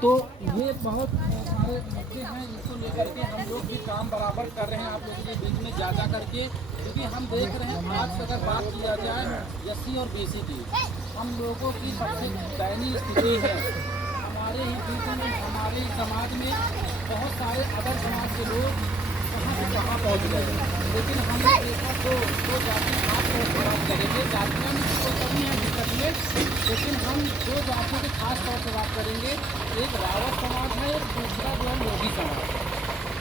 तो ये बहुत सारे मुद्दे हैं, इसको लेकर के हम लोग भी काम बराबर कर रहे हैं आप लोगों के बीच में जा करके, क्योंकि हम देख रहे हैं आज से अगर बात किया जाए एससी और बीसी की, हम लोगों की सबसे दयनीय स्थिति है। हमारे ही बीच में, हमारे ही समाज में बहुत सारे अदर समाज के लोग कहाँ से कहाँ पहुँच गए, लेकिन हमने देखा तो जाति खास तौर से बात करेंगे, जातियाँ में तो कमी है दिक्कत में, लेकिन हम दो जातियों की खास तौर से बात करेंगे। एक रावत समाज है, एक दूसरा जो है मोदी समाज।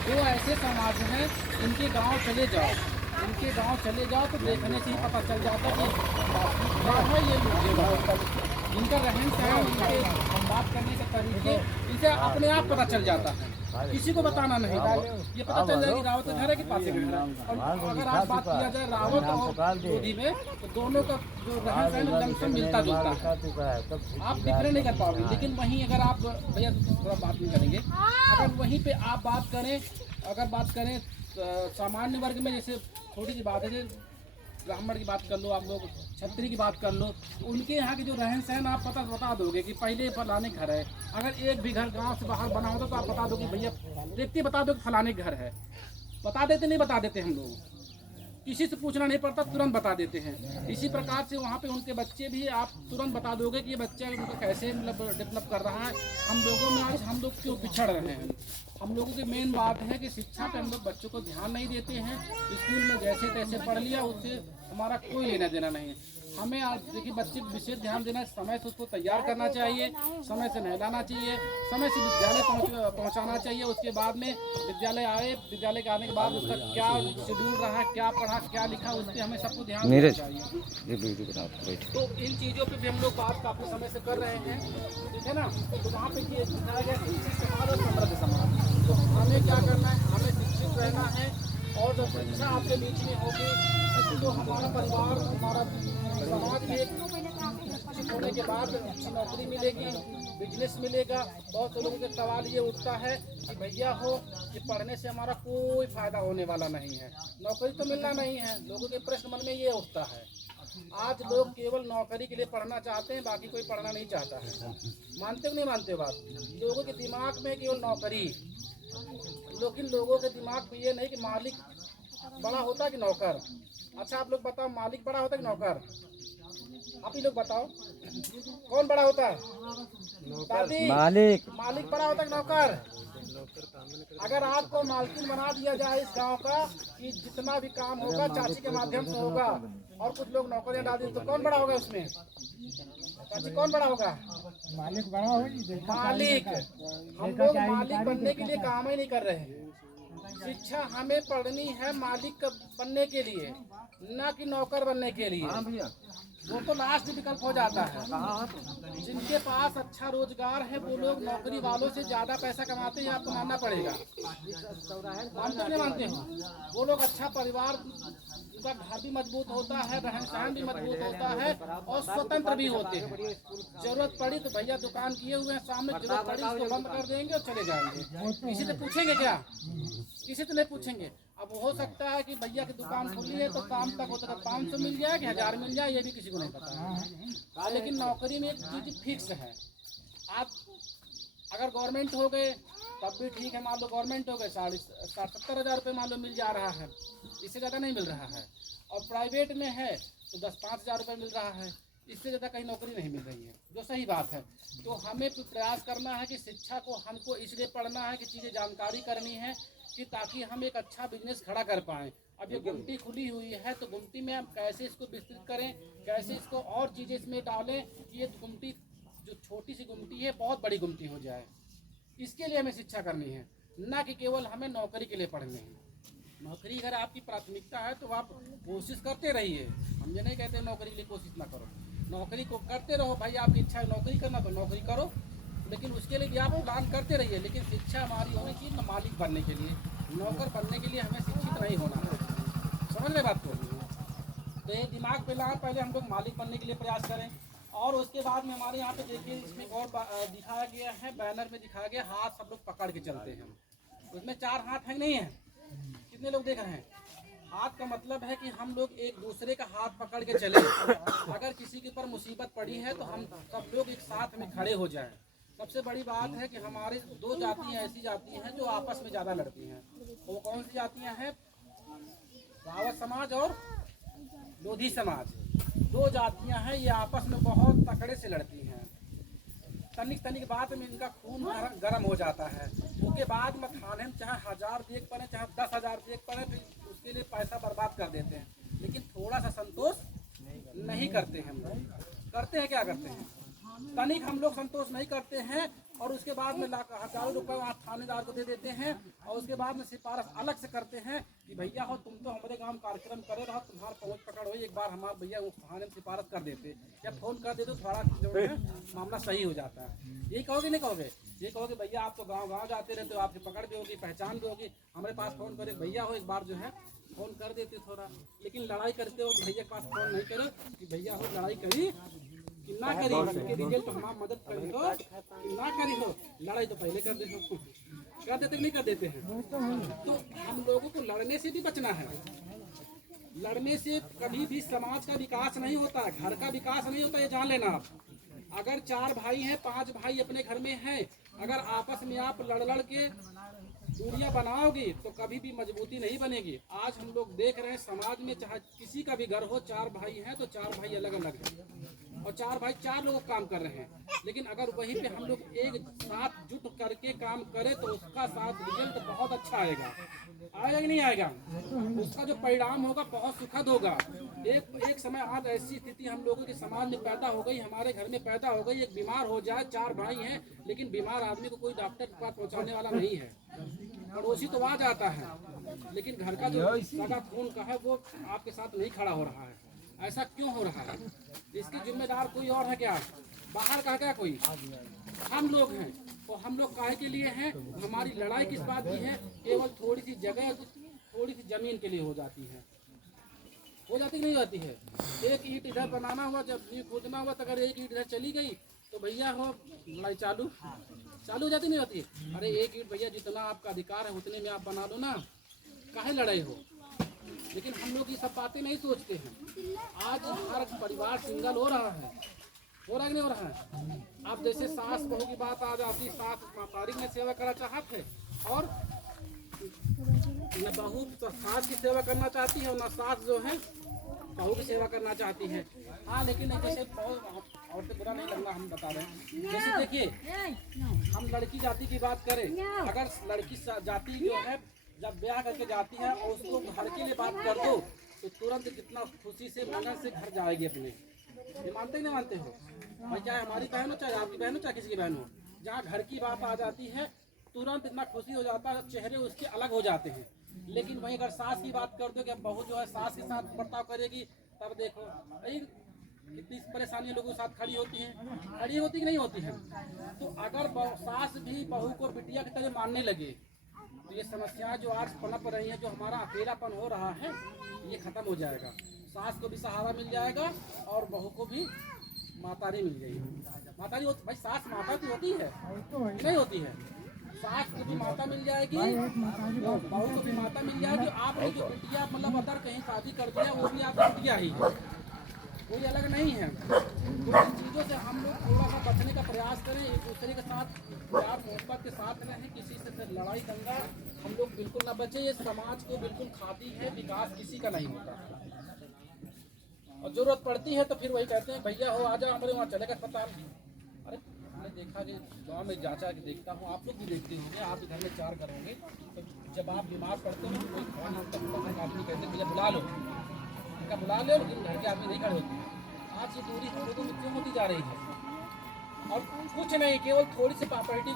दो ऐसे समाज हैं, इनके गांव चले जाओ, इनके गांव चले जाओ तो देखने से ही पता चल जाता कि क्या है ये लोग, इनका रहन सहन, इनके बात करने के तरीके, इसे अपने आप पता चल जाता है, किसी को बताना नहीं, ये पता चल जाएगी रावत का घर है कि पासे का घर है। और अगर आज बात किया जाए रावत और मोदी में, तो दोनों का जो रहन सहन लमसम मिलता जुलता है, आप डिफरेंट नहीं कर पाओगे। लेकिन वहीं अगर आप, भैया थोड़ा बात नहीं करेंगे, अगर वहीं पे आप बात करें, अगर बात करें सामान्य वर्ग में, जैसे थोड़ी सी बात है, ब्राह्मण की बात कर लो, आप लोग छत्री की बात कर लो, उनके यहाँ की जो रहन सहन आप बता दोगे कि पहले फलाने घर है। अगर एक भी घर गांव से बाहर बना होता तो आप बता दो कि भैया देखते बता दो कि फलाने घर है, बता देते, नहीं बता देते हम लोग, किसी से पूछना नहीं पड़ता, तुरंत बता देते हैं। इसी प्रकार से वहाँ पे उनके बच्चे भी आप तुरंत बता दोगे कि ये बच्चा उनका कैसे मतलब डेवलप कर रहा है। हम लोगों में आज हम लोग क्यों पिछड़ रहे हैं, हम लोगों की मेन बात है कि शिक्षा पे हम लोग बच्चों को ध्यान नहीं देते हैं। स्कूल में जैसे तैसे पढ़ लिया, उससे हमारा कोई लेना देना नहीं है। हमें आज देखिए बच्चे विशेष ध्यान देना है, समय से उसको तैयार करना चाहिए, समय से नहलाना चाहिए, समय से विद्यालय पहुंचाना चाहिए। उसके बाद में विद्यालय आए, विद्यालय के आने के बाद उसका क्या शेड्यूल रहा, क्या पढ़ा, क्या लिखा, उस पर हमें सबको ध्यान देना चाहिए। तो इन चीज़ों पे भी हम लोग बात काफ़ी समय से कर रहे हैं, ठीक है ना। तो वहाँ पे ये दिखाया गया शिक्षित समाज और समृद्ध समाज। तो हमें क्या करना है, हमें शिक्षित रहना है, और जब शिक्षा आपके बीच में होगी तो हमारा परिवार, हमारा समाज में शिक्षित होने के बाद अच्छी नौकरी मिलेगी, बिजनेस मिलेगा। बहुत से लोगों के सवाल ये उठता है कि भैया हो कि पढ़ने से हमारा कोई फायदा होने वाला नहीं है, नौकरी तो मिलना नहीं है, लोगों के प्रश्न मन में ये उठता है। आज लोग केवल नौकरी के लिए पढ़ना चाहते हैं, बाकी कोई पढ़ना नहीं चाहता है। मानते हो नहीं मानते हो बात? लोगों के दिमाग में केवल नौकरी, लेकिन लोगों के दिमाग में ये नहीं कि मालिक बड़ा होता है कि नौकर। अच्छा आप लोग बताओ, मालिक बड़ा होता है कि नौकर? आप ही लोग बताओ, कौन बड़ा होता है? दादी, मालिक बड़ा होता है कि नौकर? अगर आपको मालकिन बना दिया जाए इस गांव का कि जितना भी काम होगा चाची के माध्यम से होगा, और कुछ लोग नौकरियां डाल दें, तो कौन बड़ा होगा उसमें? चाची कौन बड़ा होगा? मालिक बड़ा होगी। मालिक। हम लोग मालिक बनने के लिए काम ही नहीं कर रहे हैं। शिक्षा हमें पढ़नी है मालिक बनने के लिए, न कि नौकर बनने के लिए। वो तो लास्ट विकल्प हो जाता है। जिनके पास अच्छा रोजगार है वो लोग नौकरी वालों से ज्यादा पैसा कमाते हैं, आपको मानना पड़ेगा। मानते नहीं मानते हो? वो लोग अच्छा परिवार, उनका घर भी मजबूत होता है, रहन सहन भी मजबूत होता है, और स्वतंत्र भी होते हैं। जरूरत पड़ी तो भैया दुकान किए हुए हैं सामने, जरूरत पड़ी उसको बंद कर देंगे और चले जाएंगे। किसी से पूछेंगे क्या? किसी से नहीं पूछेंगे। अब हो सकता है कि भैया की दुकान खुली है तो काम तक होता है 500 मिल जाए कि 1000 मिल जाए, ये भी किसी को नहीं पता है। लेकिन नौकरी में एक चीज फिक्स है, आप अगर गवर्नमेंट हो गए तब भी ठीक है, मान लो गवर्नमेंट हो गए 60-70 हज़ार रुपये मान लो मिल जा रहा है, इससे ज़्यादा नहीं मिल रहा है। और प्राइवेट में है तो 10-5 हज़ार रुपये मिल रहा है, इससे ज़्यादा कहीं नौकरी नहीं मिल रही है, जो सही बात है। तो हमें प्रयास करना है कि शिक्षा को हमको इसलिए पढ़ना है कि चीज़ें जानकारी करनी है, कि ताकि हम एक अच्छा बिजनेस खड़ा कर पाएँ। अब ये गुमटी खुली हुई है तो गुमटी में हम कैसे इसको विस्तृत करें, कैसे इसको और चीज़ें इसमें डालें कि ये गुमटी जो छोटी सी गुमटी है बहुत बड़ी गुमटी हो जाए। इसके लिए हमें शिक्षा करनी है, ना कि केवल हमें नौकरी के लिए पढ़ने हैं। नौकरी अगर आपकी प्राथमिकता है तो आप कोशिश करते रहिए, हम ये नहीं कहते नौकरी के लिए कोशिश ना करो, नौकरी को करते रहो। भाई आपकी इच्छा है नौकरी करना तो नौकरी करो, लेकिन उसके लिए भी आप प्लान करते रहिए। लेकिन शिक्षा हमारी होनी चाहिए मालिक बनने के लिए, नौकर बनने के लिए हमें शिक्षित नहीं होना है। समझ रहे बात को? तो ये दिमाग पे ला, पहले हम लोग मालिक बनने के लिए प्रयास करें। और उसके बाद में हमारे यहाँ पे देखिए इसमें और दिखाया गया है, बैनर में दिखाया गया हाथ सब लोग पकड़ के चलते हैं। उसमें 4 हाथ है नहीं है? कितने लोग देख रहे हैं? हाथ का मतलब है कि हम लोग एक दूसरे का हाथ पकड़ के चले। अगर किसी के ऊपर मुसीबत पड़ी है तो हम सब लोग एक साथ में खड़े हो जाएं। सबसे बड़ी बात है कि हमारे दो जातियां ऐसी जाती हैं जो आपस में ज़्यादा लड़ती हैं। वो कौन सी जातियां हैं? रावत समाज और लोधी समाज। दो जातियां हैं, ये आपस में बहुत तकड़े से लड़ती हैं। तनिक तनिक बात में इनका खून गर्म हो जाता है। उसके बाद में थाने में चाहे 1000 देख पड़े, चाहे 10,000 देख पड़े, फिर उसके लिए पैसा बर्बाद कर देते हैं। लेकिन थोड़ा सा संतोष नहीं करते हैं हम लोग। करते हैं क्या करते हैं? तनिक हम लोग संतोष नहीं करते हैं और उसके बाद में हजारों रुपए वहाँ थानेदार को दे देते हैं और उसके बाद में सिफारिश अलग से करते हैं कि भैया हो तुम तो हमारे गांव कार्यक्रम करे रहो, तुम्हारा पहुँच पकड़ हो, एक बार हमारे भैया उस थाने में सिफारिश कर देते या फोन कर देते तो थोड़ा जो है मामला सही हो जाता है। यही कहोगे नहीं कहोगे? ये कहोगे भैया आप तो गाँव जाते रहते हो, आपकी पकड़ भी होगी, पहचान भी होगी, हमारे पास फोन करे भैया हो एक बार जो है फोन कर देते थोड़ा। लेकिन लड़ाई करते हो भैया के पास फोन नहीं करो कि भैया हो लड़ाई करी कि ना करी, उनके रिजल्ट तो हमारा मदद करी हो कि ना करी हो, लड़ाई तो पहले कर देते हो। कर देते नहीं कर देते हैं? तो हम लोगों को लड़ने से भी बचना है। लड़ने से कभी भी समाज का विकास नहीं होता, घर का विकास नहीं होता, ये जान लेना आप। अगर 4 भाई हैं, 5 भाई अपने घर में हैं, अगर आपस में आप लड़ के दूरियां बनाओगी तो कभी भी मजबूती नहीं बनेगी। आज हम लोग देख रहे हैं समाज में, चाहे किसी का भी घर हो, 4 भाई हैं तो 4 भाई अलग अलग हैं और 4 भाई 4 लोग काम कर रहे हैं। लेकिन अगर वहीं पे हम लोग एक साथ जुट करके काम करें तो उसका साथ रिजल्ट बहुत अच्छा आएगा। आएगा कि नहीं आएगा? उसका जो परिणाम होगा बहुत सुखद होगा। एक समय आज ऐसी स्थिति हम लोगों के समाज में पैदा हो गई, हमारे घर में पैदा हो गई, एक बीमार हो जाए, 4 भाई हैं लेकिन बीमार आदमी को कोई डॉक्टर के पास पहुंचाने वाला नहीं है। पड़ोसी तो आ जाता है लेकिन घर का जो सगा खून का है वो आपके साथ नहीं खड़ा हो रहा है। ऐसा क्यों हो रहा है? इसकी जिम्मेदार कोई और है क्या? बाहर का क्या कोई? हम लोग हैं। और हम लोग काहे के लिए हैं? हमारी लड़ाई किस बात की है? केवल थोड़ी सी जगह, थोड़ी सी जमीन के लिए हो जाती है। हो जाती नहीं होती है? एक ईंट इधर बनाना हुआ, जब खोदना हुआ तो अगर एक ईंट इधर चली गई तो भैया हो लड़ाई चालू हो जाती नहीं होती? अरे एक ईंट भैया जितना आपका अधिकार है उतने में आप बना लो ना, काहे लड़ाई हो? लेकिन हम लोग ये सब बातें नहीं सोचते हैं। आज हर परिवार सिंगल हो रहा है, हो रहा है नहीं हो रहा है? आप जैसे सास बहू की बात आ जाती, सास तारीख में सेवा करना चाहते हैं और न बहू तो सास की सेवा करना चाहती है और न सास जो है बहू की सेवा करना चाहती है। हाँ, लेकिन जैसे औरतें बुरा नहीं लगना हम बता रहे हैं। जैसे देखिए हम लड़की जाति की बात करें, अगर लड़की जाति जो है जब ब्याह करके जाती है और उसको घर के लिए बात कर दो तो तुरंत कितना खुशी से मंगल से घर जाएगी अपने। ये मानते ही नहीं मानते हो भाई? चाहे हमारी बहन हो, चाहे आपकी बहन हो, चाहे किसी की बहन हो, जहाँ घर की बात आ जाती है तुरंत इतना खुशी हो जाता है, चेहरे उसके अलग हो जाते हैं। लेकिन वहीं अगर सास की बात कर दो कि बहू जो है सास के साथ बर्ताव करेगी, तब देखो भाई कितनी परेशानियां लोगों के साथ खड़ी होती हैं। खड़ी होती कि नहीं होती हैं? तो अगर सास भी बहू को बिटिया की तरह मानने लगे तो ये समस्याएं जो आज पनप रही हैं, जो हमारा अकेलापन हो रहा है, ये खत्म हो जाएगा। सास को भी सहारा मिल जाएगा और बहू को भी मातारी मिल जाएगी। मातारी भाई सास माता की होती है नहीं होती है? सास को भी माता मिल जाएगी, बहू को भी माता मिल जाएगी। आपने जो बिटिया मतलब अदर कहीं शादी कर दिया वो भी आपकी बिटिया ही है, कोई अलग नहीं है। तो इन चीज़ों से हम लोग थोड़ा सा बचने का प्रयास करें, एक दूसरे के साथ प्यार मोहब्बत के साथ रहें, किसी से लड़ाई दंगा हम लोग बिल्कुल ना बचे। ये समाज को बिल्कुल खाती है, विकास किसी का नहीं होता। और जरूरत पड़ती है तो फिर वही कहते हैं भैया हो आ जाओ हमारे वहाँ चलेगा अस्पताल। अरे मैंने देखा कि गाँव में जाचा के देखता हूँ, आप लोग भी देखते होंगे, आप घर में 4 घर होंगे, तो जब आप बीमार पड़ते हो कोई खाना आदमी कहते हैं भैया बुला लो, बुला ले, लेकिन घर के आदमी नहीं खड़े होते। आज ये दूरी हम लोगों में क्यों होती जा रही है? और कुछ नहीं, केवल थोड़ी सी प्रॉपर्टी